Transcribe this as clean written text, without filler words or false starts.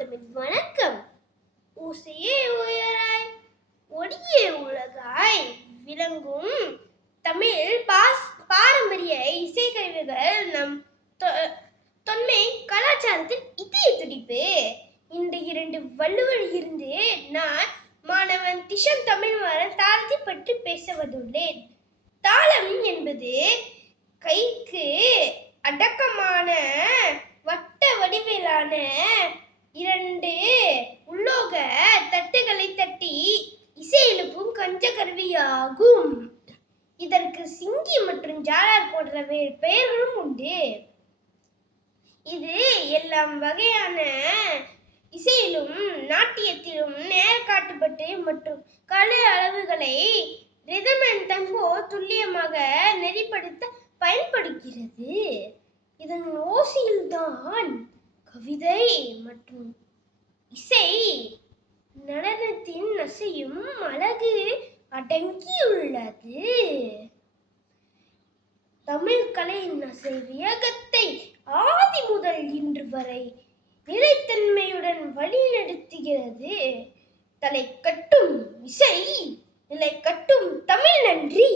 தமிழ் வணக்கம். ஓசையே உயராய் ஒளியே உலகாய் விளங்கும் தமிழ் பாரம்பரிய இசைக்கருவிகள் நம் தொன்மை கலாச்சாரத்தில் இதய துடிப்பு. இந்த 2 வள்ளுவர் இருந்து நான் மாணவன் திஷன் தமிழ்மாறன் தாளத்தை பற்றி பேச வந்துள்ளேன். தாளம் என்பது கைக்கு அடக்கமான வட்ட வடிவிலான 2 உலோக தட்டுகளை தட்டி இசை எழுப்பும் கஞ்ச கருவியாகும். இதற்கு சிங்கி மற்றும் ஜாலர் போன்ற வேறு பெயர்களும் உண்டு. இது எல்லா வகையான இசையிலும் நாட்டியத்திலும் நேர்காட்டுப்பட்டு மற்றும் கலை அளவுகளை ரிதம் அண்ட் டெம்போ துல்லியமாக நெறிப்படுத்த பயன்படுகிறது. இதன் ஓசையில்தான் கவிதை மற்றும் இசை நடனத்தின் அசையும் அழகு அடங்கியுள்ளது. தமிழ் கலையின் அசை வியகத்தை ஆதி முதல் இன்று வரை நிலைத்தன்மையுடன் வழிநடத்துகிறது. தலை கட்டும் இசை நிலை கட்டும் தமிழ். நன்றி.